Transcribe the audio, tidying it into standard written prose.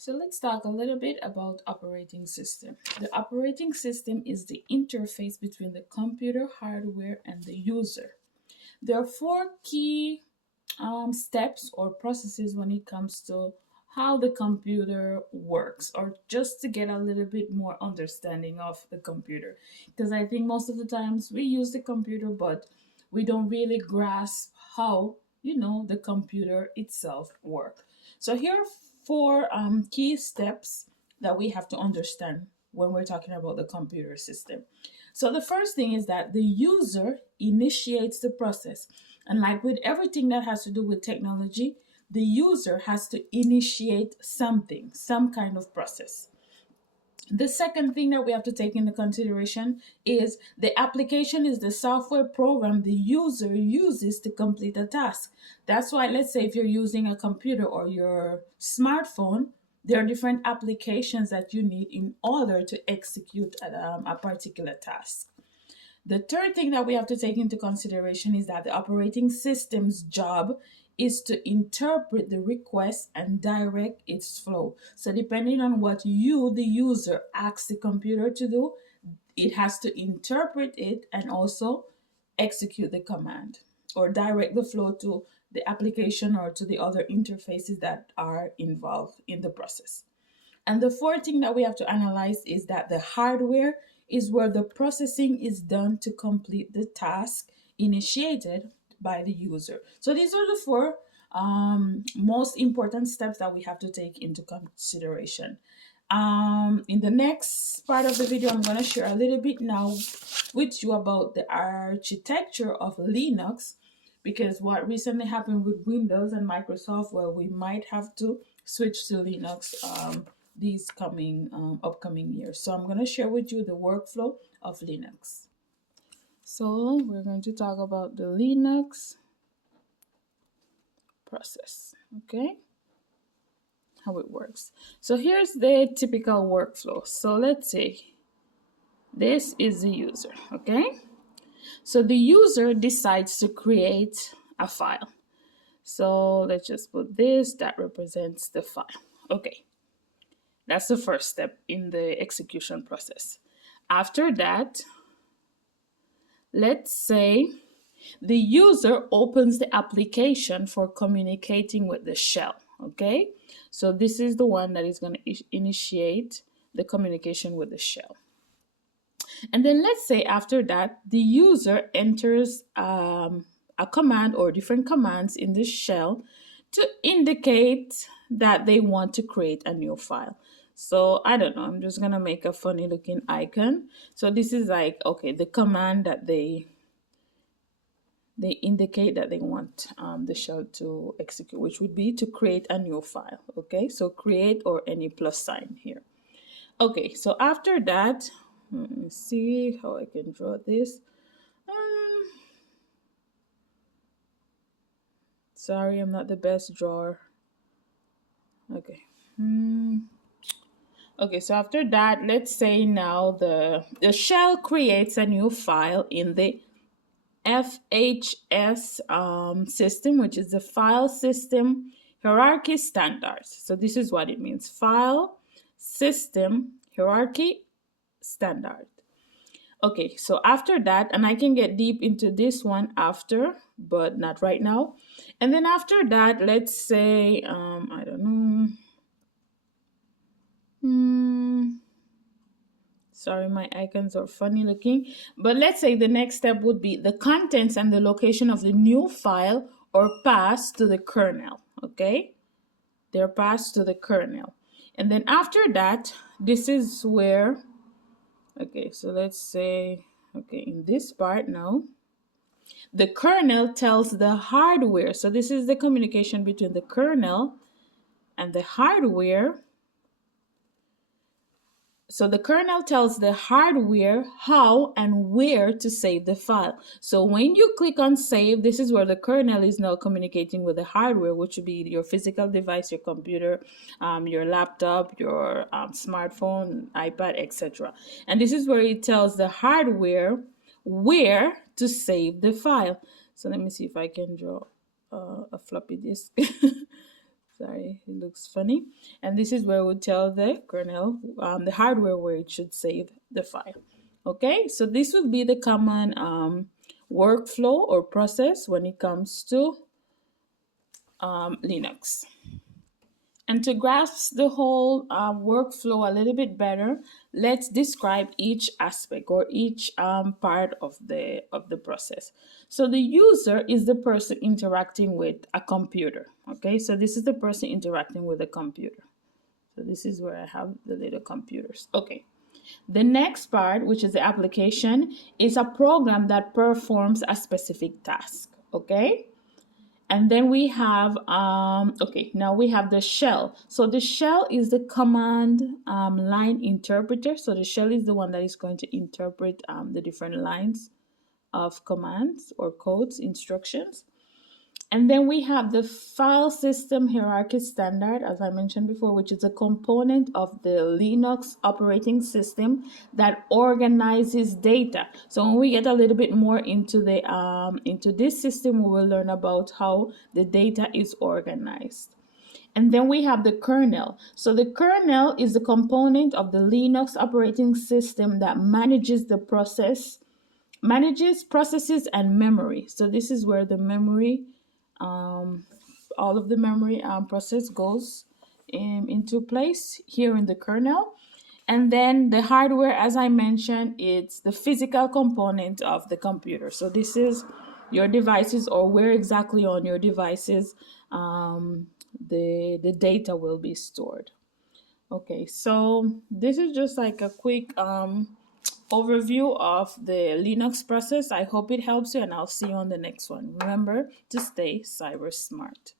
So let's talk a little bit about operating system. The operating system is the interface between the computer hardware and the user. There are four key steps or processes when it comes to how the computer works, or just to get a little bit more understanding of the computer. Because I think most of the times we use the computer, but we don't really grasp how, the computer itself works. So here are four key steps that we have to understand when we're talking about the computer system. So the first thing is that the user initiates the process. And like with everything that has to do with technology, the user has to initiate something, some kind of process. The second thing that we have to take into consideration is the application is the software program the user uses to complete a task. That's why, let's say, if you're using a computer or your smartphone, there are different applications that you need in order to execute a particular task. The third thing that we have to take into consideration is that the operating system's job is to interpret the request and direct its flow. So depending on what you, the user, asks the computer to do, it has to interpret it and also execute the command or direct the flow to the application or to the other interfaces that are involved in the process. And the fourth thing that we have to analyze is that the hardware is where the processing is done to complete the task initiated by the user. So these are the four most important steps that we have to take into consideration. In the next part of the video, I'm going to share a little bit now with you about the architecture of Linux, because what recently happened with Windows and Microsoft, well, we might have to switch to Linux these upcoming years. So I'm going to share with you the workflow of Linux. So we're going to talk about the Linux process, okay? How it works. So here's the typical workflow. So let's say this is the user, okay? So the user decides to create a file. So let's just put this, that represents the file. Okay, that's the first step in the execution process. After that, let's say the user opens the application for communicating with the shell, okay? So this is the one that is going to initiate the communication with the shell. And then let's say after that, the user enters a command or different commands in the shell to indicate that they want to create a new file. So I don't know, I'm just going to make a funny looking icon. So this is like, okay, the command that they indicate that they want the shell to execute, which would be to create a new file. Okay, so create or any plus sign here. Okay, so after that, let me see how I can draw this. Sorry, I'm not the best drawer. Okay. Okay, so after that, let's say now the shell creates a new file in the FHS system, which is the File System Hierarchy Standard. So this is what it means, File System Hierarchy Standard. Okay, so after that, and I can get deep into this one after, but not right now. And then after that, let's say, I don't know. Sorry, my icons are funny looking. But let's say the next step would be the contents and the location of the new file are passed to the kernel, okay? They're passed to the kernel. And then after that, this is where, okay, so let's say, okay, in this part now, the kernel tells the hardware. So this is the communication between the kernel and the hardware. So the kernel tells the hardware how and where to save the file. So when you click on save, this is where the kernel is now communicating with the hardware, which would be your physical device, your computer, your laptop, your smartphone, iPad, etc. And this is where it tells the hardware where to save the file. So let me see if I can draw a floppy disk. Sorry, it looks funny. And this is where we tell the kernel, the hardware where it should save the file. Okay, so this would be the common workflow or process when it comes to Linux. And to grasp the whole workflow a little bit better, let's describe each aspect or each part of the process. So the user is the person interacting with a computer. Okay, so this is the person interacting with a computer. So this is where I have the little computers. Okay. The next part, which is the application, is a program that performs a specific task. Okay. And then we have, okay, now we have the shell. So the shell is the command line interpreter. So the shell is the one that is going to interpret the different lines of commands or codes, instructions. And then we have the File System Hierarchy Standard, as I mentioned before, which is a component of the Linux operating system that organizes data. So when we get a little bit more into the into this system, we will learn about how the data is organized. And then we have the kernel. So the kernel is the component of the Linux operating system that manages processes and memory. So this is where the memory all of the memory process goes into place here in the kernel. And then the hardware, as I mentioned, it's the physical component of the computer. So this is your devices, or where exactly on your devices the data will be stored. Okay, so this is just like a quick overview of the Linux process. I hope it helps you, and I'll see you on the next one. Remember to stay cyber smart.